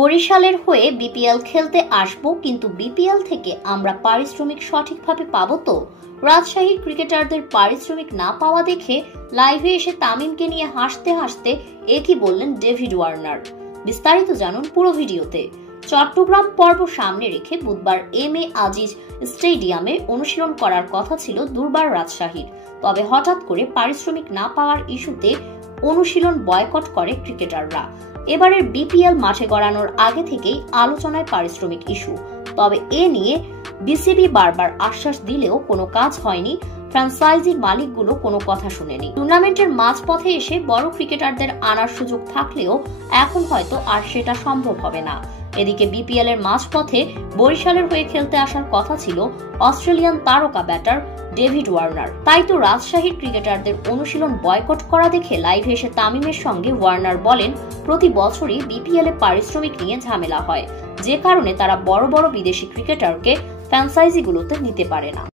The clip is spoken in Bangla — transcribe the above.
বরিশালের হয়ে বিপিএল খেলতে আসবো, কিন্তু বিপিএল থেকে আমরা পারিশ্রমিক সঠিকভাবে পাবো তো? রাজশাহীর ক্রিকেটারদের পারিশ্রমিক না পাওয়া দেখে লাইভে এসে তামিমকে নিয়ে হাসতে হাসতে একই বললেন ডেভিড ওয়ার্নার। বিস্তারিত জানুন পুরো ভিডিওতে। চট্টগ্রাম পর্ব সামনে রেখে বুধবার এম.এ. আজিজ স্টেডিয়ামে অনুশীলন করার কথা ছিল দুর্বার রাজশাহীর। তবে হঠাৎ করে পারিশ্রমিক না পাওয়ার ইস্যুতে অনুশীলন বয়কট করে ক্রিকেটাররা। এবারের বিপিএল মাঠে গড়ানোর আগে থেকেই আলোচনায় পারিশ্রমিক ইস্যু। তবে এ নিয়ে বিসিবি বারবার আশ্বাস দিলেও কোনো কাজ হয়নি। ফ্র্যাঞ্চাইজি মালিকগুলো কোনো কথা শুনেনি। টুর্নামেন্টের মাঝপথে এসে বড় ক্রিকেটারদের আনার সুযোগ থাকলেও এখন হয়তো আর সেটা সম্ভব হবে না। এদিকে বিপিএল এর মাঝপথে বরিশালের হয়ে খেলতে আসার কথা ছিল অস্ট্রেলিয়ান তারকা ব্যাটার ডেভিড ওয়ার্নার। তাই তো রাজশাহীর ক্রিকেটারদের অনুশীলন বয়কট করা দেখে লাইভে এসে তামিমের সঙ্গে ওয়ার্নার বলেন, প্রতি বছরই বিপিএল এ পারিশ্রমিক নিয়ে ঝামেলা হয়, যে কারণে তারা বড় বড় বিদেশি ক্রিকেটারকে ফ্র্যাঞ্চাইজিগুলোতে নিতে পারে না।